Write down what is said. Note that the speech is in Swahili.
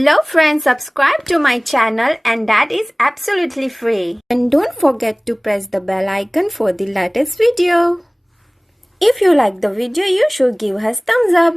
Hello friends, subscribe to my channel and that is absolutely free. And don't forget to press the bell icon for the latest video. If you like the video, you should give us thumbs up.